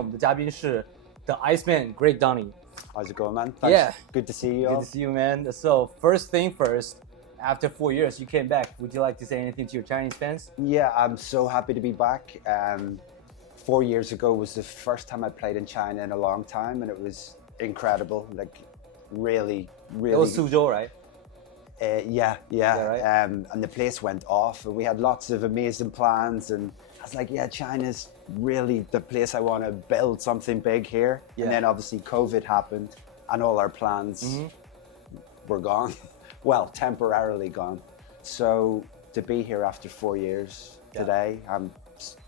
我们的嘉宾是 The Iceman Great Downey. How's it going, man? Thanks. Yeah. Good to see you all. Good to see you, man. So first thing first, after 4 years, you came back. Would you like to say anything to your Chinese fans? Yeah, I'm so happy to be back. 4 years ago was the first time I played in China in a long time, and it was incredible. Like, really. It was Suzhou, right? Yeah. Right? And the place went off, and we had lots of amazing plans. And I was like, yeah, China's really the place I want to build something big here. Yeah. And then obviously COVID happened, and all our plans were gone. Well, temporarily gone. So to be here after 4 years today,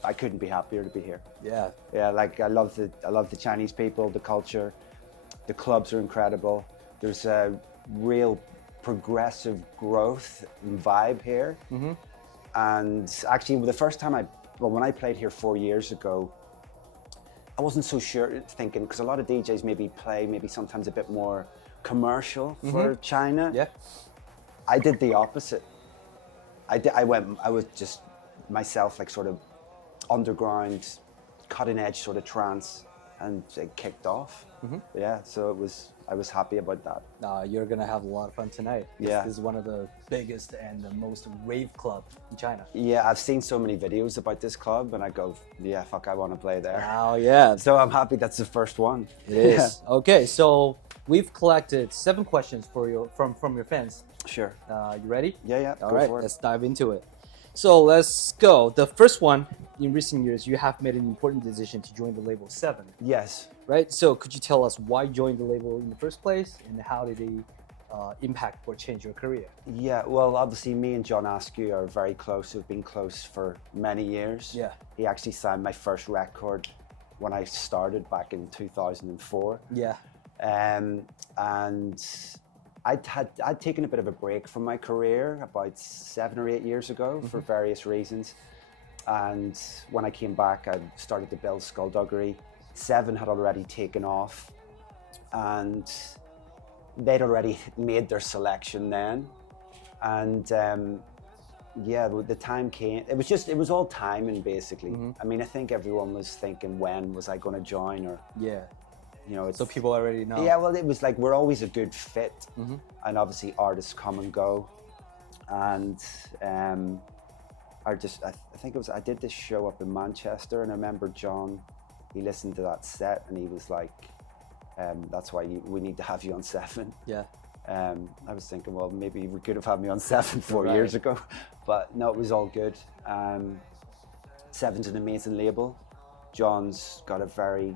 I couldn't be happier to be here. Yeah. Like I love the Chinese people, the culture, the clubs are incredible. There's a real progressive growth and vibe here. And actually, the first time when I played here 4 years ago, I wasn't so sure, thinking, because a lot of DJs maybe sometimes a bit more commercial for China. Yeah. I did the opposite. I was just myself, like sort of underground, cutting edge sort of trance, and it kicked off. Yeah, so I was happy about that. You're gonna have a lot of fun tonight. Yeah. This is one of the biggest and the most rave club in China. Yeah, I've seen so many videos about this club, and I go, yeah, fuck, I want to play there. Oh yeah. So I'm happy that's the first one. It is. Okay, so we've collected 7 questions from your fans. Sure. You ready? Yeah. All Go right, for it. let's dive into it. So let's go. The first one, in recent years, you have made an important decision to join the label 7. Yes. Right? So could you tell us why you joined the label in the first place, and how did it impact or change your career? Yeah, well, obviously me and John Askew are very close. We've been close for many years. Yeah. He actually signed my first record when I started back in 2004. Yeah. And I'd taken a bit of a break from my career about 7 or 8 years ago for various reasons. And when I came back, I started to build Skullduggery. 7 had already taken off, and they'd already made their selection then. And yeah, the time came. It was all timing, basically. I mean, I think everyone was thinking, when was I going to join? Or Yeah. you know, So people already know. yeah, well, it was like, we're always a good fit, and obviously artists come and go, and I did this show up in Manchester, and I remember John, he listened to that set, and he was like, that's why we need to have you on 7. Yeah. I was thinking, well, maybe we could have had me on 7 4 Right. years ago, but no, it was all good. 7's an amazing label. John's got a very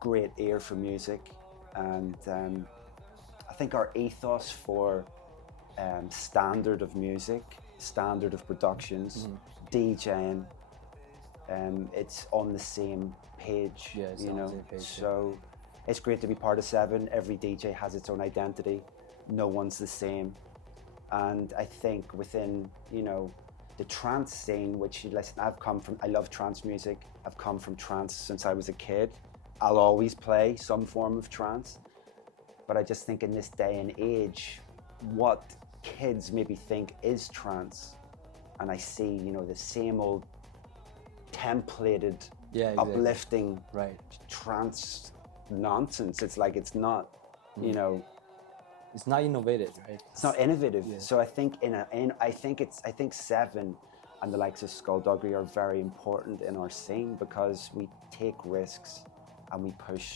great ear for music, and I think our ethos for standard of music, standard of productions, DJing, it's on the same page. Yeah, it's you on the know. same page, So it's great to be part of 7. Every DJ has its own identity. No one's the same, and I think within, you know, the trance scene, which, listen, I love trance music. I've come from trance since I was a kid. I'll always play some form of trance, but I just think in this day and age, what kids maybe think is trance, and I see, you know, the same old templated, uplifting trance nonsense. It's like, it's not, you know, It's not innovative, right? it's not innovative. Yeah. So I think I think 7 and the likes of Skullduggery are very important in our scene, because we take risks and we push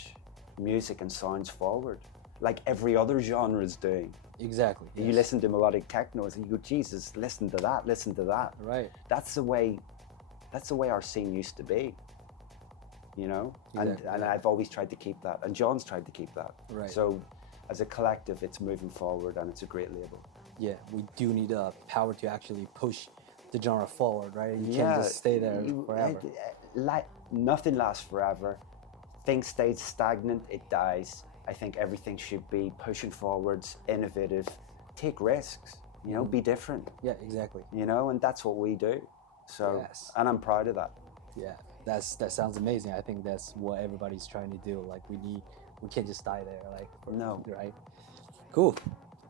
music and sounds forward, like every other genre is doing. Exactly. You yes. listen to melodic techno and you go, Jesus, listen to that. Right. That's the way our scene used to be, you know? Exactly. And I've always tried to keep that, and John's tried to keep that. Right. So as a collective, it's moving forward, and it's a great label. Yeah, we do need power to actually push the genre forward, right? You can't just stay there forever. Nothing lasts forever. Things stay stagnant, it dies. I think everything should be pushing forwards, innovative, take risks, you know, be different. Yeah, exactly. You know, and that's what we do. So, Yes. and I'm proud of that. Yeah, that sounds amazing. I think that's what everybody's trying to do. Like, we can't just die there, like, No. right? Cool.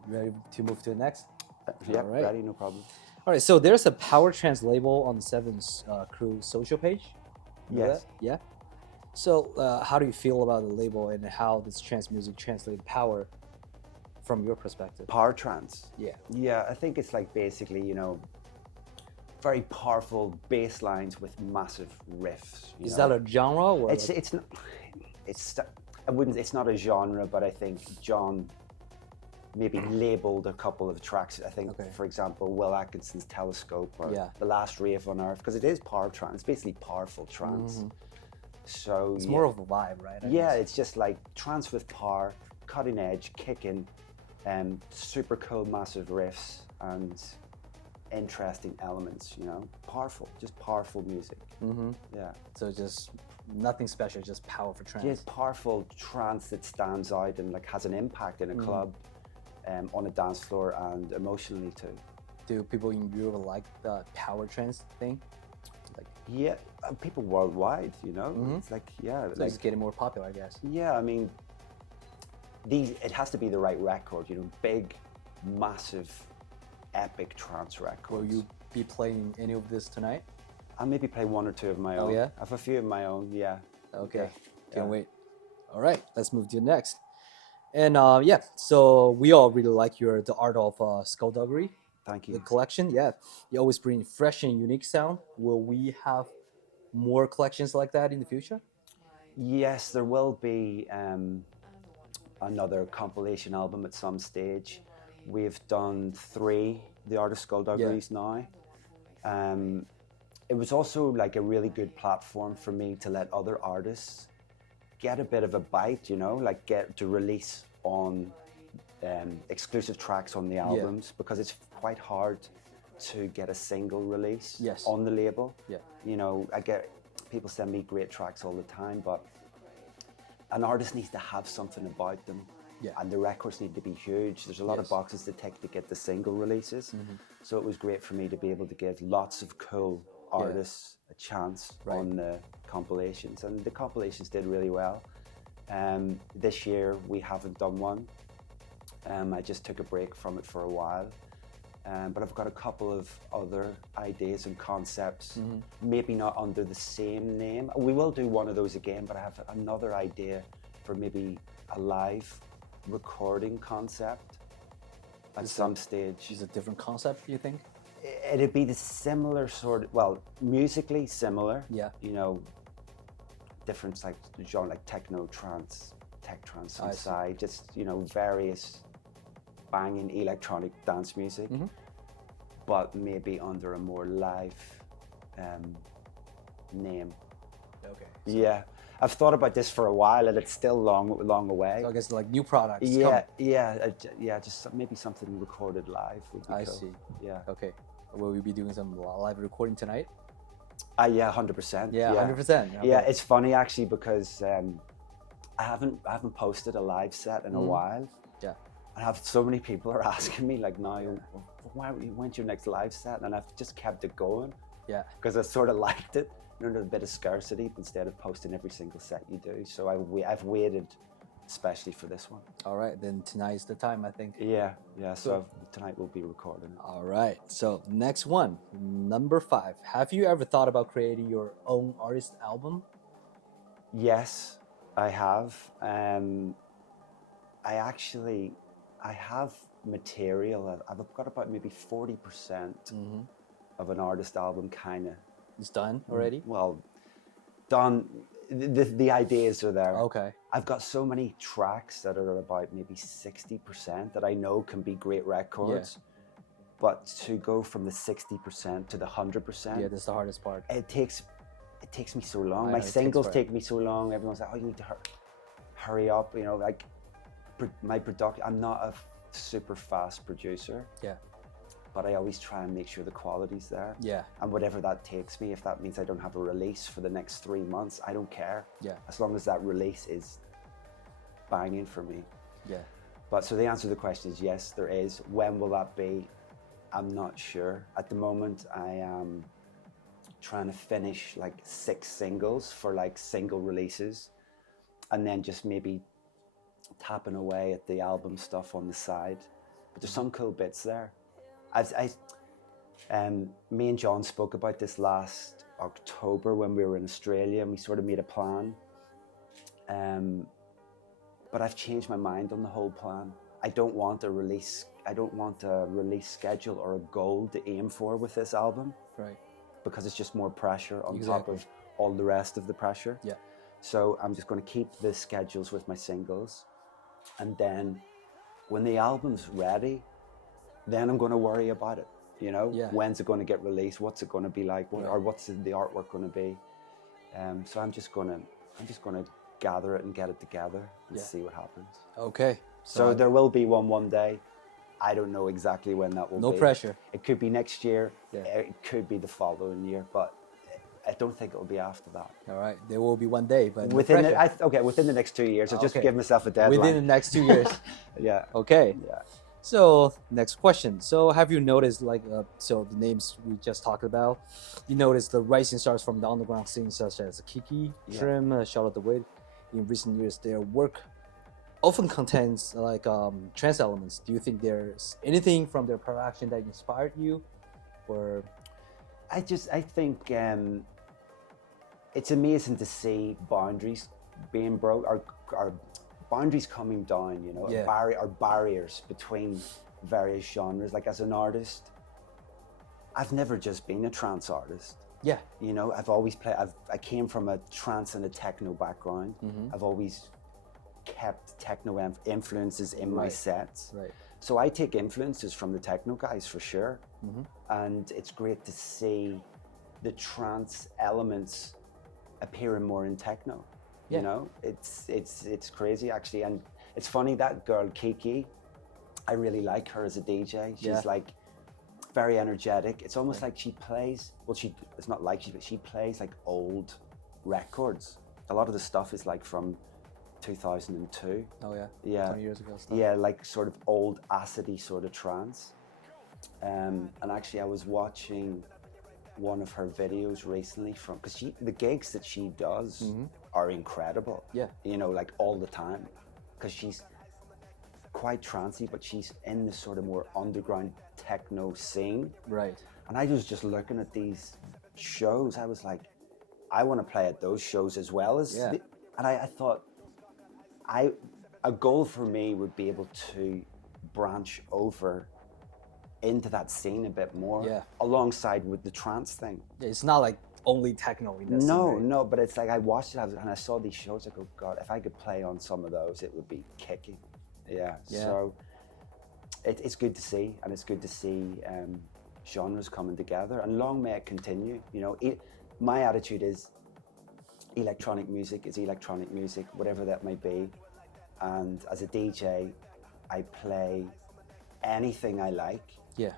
You ready to move to the next? Yeah, All right. ready, no problem. All right, so there's a Power Trance label on the 7's crew social page. You know Yes. that? Yeah. So, how do you feel about the label and how does trance music translate power from your perspective? Power trance. Yeah. Yeah, I think it's like basically, you know, very powerful bass lines with massive riffs. Is that a genre? Or It's not. I wouldn't. It's not a genre, but I think John maybe labeled a couple of tracks. I think, for example, Will Atkinson's Telescope or The Last Rave on Earth, because it is power trance. It's basically powerful trance. So it's more of a vibe, right? I yeah, guess. it's just like trance with power, cutting edge, kicking, super cool, massive riffs and interesting elements. You know, powerful, just powerful music. Yeah. So just nothing special, just powerful trance. Just powerful trance that stands out and like has an impact in a club, on a dance floor and emotionally too. Do people in Europe like the power trance thing? Like, yeah, people worldwide, you know. It's like, yeah, so it's getting more popular, I guess. Yeah, I mean, it has to be the right record, you know, big, massive, epic trance records. Will you be playing any of this tonight? I'll maybe play one or two of my own. Oh yeah? I have a few of my own, yeah. Okay, Yeah. can't wait. All right, let's move to the next. And yeah, so we all really like the art of Skullduggery. Thank you. The collection, yeah. You always bring fresh and unique sound. Will we have more collections like that in the future? Yes, there will be another compilation album at some stage. We've done 3, the art of Skullduggeries now. It was also like a really good platform for me to let other artists get a bit of a bite, you know, like get to release on exclusive tracks on the albums, because it's quite hard to get a single release on the label. Yeah. You know, I get people send me great tracks all the time, but an artist needs to have something about them. Yeah. And the records need to be huge. There's a lot of boxes to tick to get the single releases. So it was great for me to be able to give lots of cool artists a chance on the compilations, and the compilations did really well. This year we haven't done one. I just took a break from it for a while, but I've got a couple of other ideas and concepts, maybe not under the same name. We will do one of those again, but I have another idea for maybe a live recording concept at some stage. Is it a different concept, you think? It'd be the similar sort of, well, musically similar. Yeah. You know, different like genre, like techno, trance, tech trance inside, just, you know, various banging electronic dance music, but maybe under a more live name. Okay. Yeah. I've thought about this for a while, and it's still long away. So I guess like new products. Yeah, just maybe something recorded live would be cool. I see. Yeah. Okay. Will we be doing some live recording tonight? Yeah, 100%. Yeah, 100%. Okay. Yeah, it's funny actually because I haven't posted a live set in a while. Yeah. I have so many people are asking me like, now, when's your next live set? And I've just kept it going. Yeah. Because I sort of liked it. You know, a bit of scarcity instead of posting every single set you do. So I've waited especially for this one. All right, then tonight's the time, I think. Yeah. So tonight we'll be recording. All right, so next one, number 5. Have you ever thought about creating your own artist album? Yes, I have. I have material. I've got about maybe 40% of an artist album kind of. It's done already? Well, done. The ideas are there. Okay. I've got so many tracks that are about maybe 60% that I know can be great records. But to go from the 60% to the 100%. Yeah, that's the hardest part. It takes me so long. My singles take me so long. Everyone's like, oh, you need to hurry up. You know, like my production. I'm not a super fast producer. Yeah. But I always try and make sure the quality's there. Yeah. And whatever that takes me, if that means I don't have a release for the next 3 months, I don't care. Yeah. As long as that release is banging for me. Yeah. But so the answer to the question is yes, there is. When will that be? I'm not sure. At the moment, I am trying to finish like 6 singles for like single releases, and then just maybe tapping away at the album stuff on the side. But there's some cool bits there. Me and John spoke about this last October when we were in Australia, and we sort of made a plan But I've changed my mind on the whole plan. I don't want a release schedule or a goal to aim for with this album. Right. Because it's just more pressure on top Exactly. of all the rest of the pressure. Yeah. So I'm just going to keep the schedules with my singles. And then when the album's ready, then I'm going to worry about it. You know, Yeah. When's it going to get released? What's it going to be like? Or what's the artwork going to be? So I'm just going to gather it and get it together and see what happens. Okay. So there will be one day. I don't know exactly when that will be. No pressure. It could be next year. Yeah. It could be the following year, but I don't think it'll be after that. All right. There will be one day, but Within no pressure. within the next 2 years. I'll just Okay. give myself a deadline. Within the next 2 years. Yeah. Okay. Yeah. So next question. So have you noticed, like, so the names we just talked about, you noticed the rising stars from the underground scene, such as Kiki, Trim, Shout Out the Wade. In recent years, their work often contains like trance elements. Do you think there's anything from their production that inspired you, or? I think it's amazing to see boundaries being broke, or boundaries coming down, you know, barriers between various genres. Like as an artist, I've never just been a trance artist. Yeah. You know, I've always played, I came from a trance and a techno background. I've always kept techno influences in my sets. Right. So I take influences from the techno guys for sure. And it's great to see the trance elements appearing more in techno. You know, it's crazy actually. And it's funny, that girl Kiki, I really like her as a DJ. She's like very energetic. It's almost like she plays, well, it's not like she plays like old records. A lot of the stuff is like from 2002. Oh yeah. Yeah. 20 years ago. Stuff. Yeah, like sort of old acidy sort of trance. And actually I was watching one of her videos recently because the gigs that she does are incredible. Yeah. You know, like all the time. Because she's quite trancey, but she's in this sort of more underground techno scene. Right. And I was just looking at these shows. I was like, I want to play at those shows as well as. And I thought, a goal for me would be able to branch over into that scene a bit more, alongside with the trance thing. Yeah, it's not like only techno in that scene, right? No, but it's like I watched it and I saw these shows. I go, God, if I could play on some of those, it would be kicking. Yeah. So it's good to see, and it's good to see genres coming together, and long may it continue. You know, my attitude is electronic music is electronic music, whatever that may be. And as a DJ, I play anything I like. Yeah.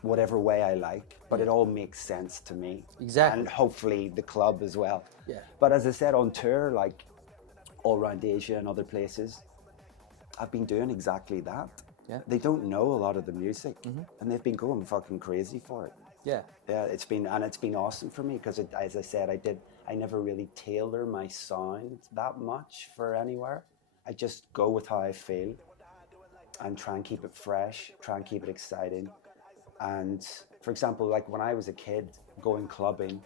Whatever way I like, but it all makes sense to me. Exactly. And hopefully the club as well. Yeah. But as I said, on tour, like all around Asia and other places, I've been doing exactly that. Yeah. They don't know a lot of the music, and they've been going fucking crazy for it. Yeah. Yeah, it's been awesome for me because, as I said, I never really tailor my sound that much for anywhere. I just go with how I feel and try and keep it fresh, try and keep it exciting. And for example, like when I was a kid going clubbing,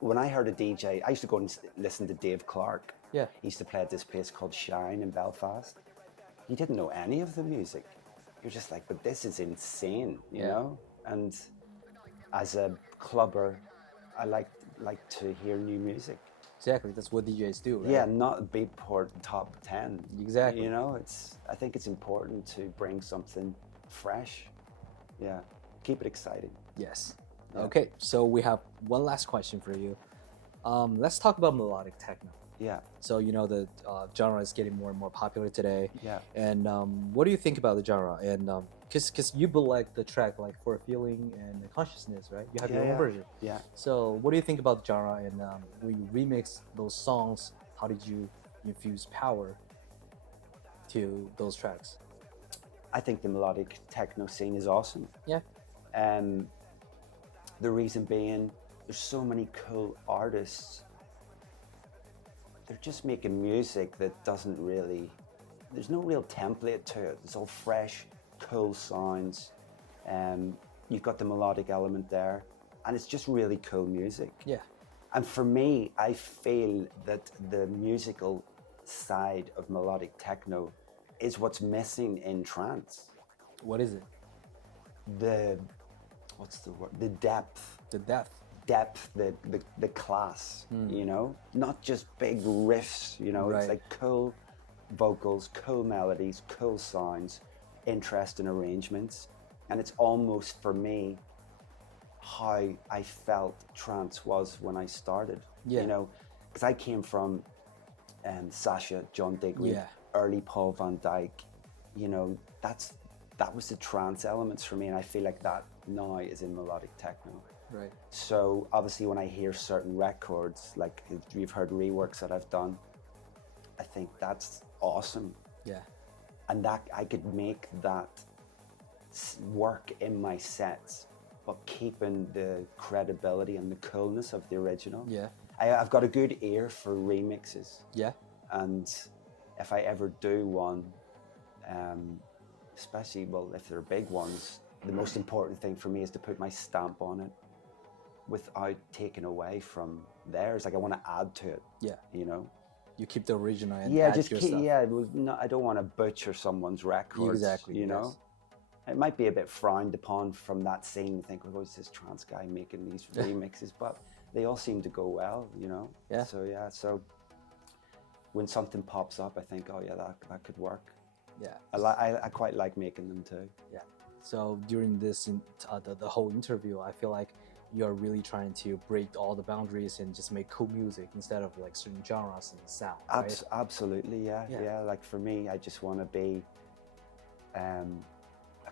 when I heard a DJ, I used to go and listen to Dave Clark. Yeah. He used to play at this place called Shine in Belfast. You didn't know any of the music. You're just like, but this is insane, you know? And as a clubber, I like to hear new music. Exactly, that's what DJs do, right? Yeah, not Beatport top 10. Exactly. You know, I think it's important to bring something fresh. Yeah, keep it exciting. Yes. Yeah. Okay, so we have one last question for you. Let's talk about melodic techno. Yeah. So, you know, the genre is getting more and more popular today. Yeah. And what do you think about the genre? And because you built like the track like For a Feeling and the Consciousness, right? You have your own version. Yeah. So what do you think about the genre? And when you remix those songs, how did you infuse power to those tracks? I think the melodic techno scene is awesome. Yeah. The reason being, there's so many cool artists. They're just making music that doesn't really, there's no real template to it. It's all fresh, cool sounds. You've got the melodic element there, and it's just really cool music. Yeah. And for me, I feel that the musical side of melodic techno is what's missing in trance. What is it? What's the word? The depth. The depth. Depth, the class, you know? Not just big riffs, you know? Right. It's like cool vocals, cool melodies, cool sounds, interesting arrangements. And it's almost, for me, how I felt trance was when I started, you know? Because I came from Sasha, John Digweed, early Paul Van Dyk, you know, that was the trance elements for me, and I feel like that now is in melodic techno. Right. So obviously when I hear certain records, like if you've heard reworks that I've done, I think that's awesome. Yeah. And that I could make that work in my sets, but keeping the credibility and the coolness of the original. Yeah. I've got a good ear for remixes. Yeah. And if I ever do one, especially, well, if they're big ones, the most important thing for me is to put my stamp on it without taking away from theirs. Like I want to add to it. Yeah. You know? You keep the original and yeah, add just your keep, stuff. yeah. I don't want to butcher someone's records. Exactly. You know? It might be a bit frowned upon from that scene. Think, oh, it's this trance guy making these remixes, but they all seem to go well, you know? Yeah. So when something pops up, I think, oh yeah, that could work. Yeah. I quite like making them too. Yeah. So during this, the whole interview, I feel like you're really trying to break all the boundaries and just make cool music instead of like certain genres and sound, right? Absolutely, yeah. Like for me, I just want to be a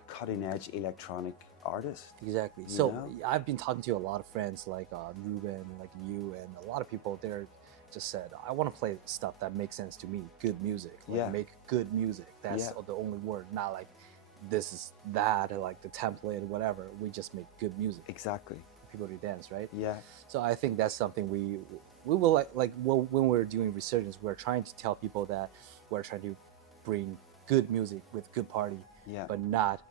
cutting-edge electronic artist. Exactly. So I've been talking to a lot of friends like Ruben, like you, and a lot of people there just said, I want to play stuff that makes sense to me, good music. Like make good music. That's the only word, not like this is that, or like the template or whatever. We just make good music. Exactly. People to dance, right? Yeah. So I think that's something we will when we're doing Resurgence, we're trying to tell people that we're trying to bring good music with good party, but not.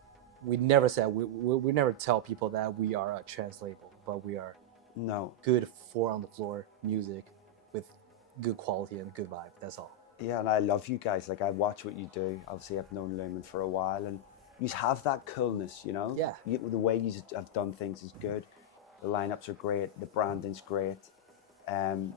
We never said we never tell people that we are a trance label, but we are good on the floor music with good quality and good vibe. That's all. Yeah, and I love you guys. Like I watch what you do. Obviously, I've known Lumen for a while, and you have that coolness, you know. Yeah. The way you have done things is good. The lineups are great. The branding's great, and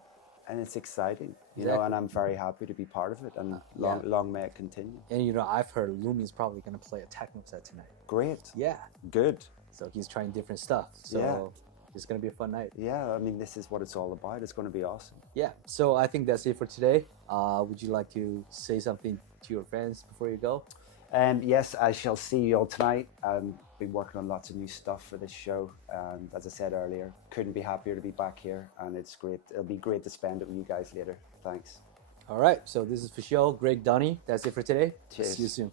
it's exciting, you know. And I'm very happy to be part of it. And long may it continue. And you know, I've heard Lumi's probably going to play a techno set tonight. Great. Yeah. Good. So he's trying different stuff. So it's going to be a fun night. Yeah, I mean, this is what it's all about. It's going to be awesome. Yeah. So I think that's it for today. Would you like to say something to your fans before you go? Yes, I shall see you all tonight. Been working on lots of new stuff for this show, and as I said earlier, couldn't be happier to be back here, and it's great. It'll be great to spend it with you guys later. Thanks. All right, so this is FSHO, Greg, Downey. That's it for today. Cheers. See you soon.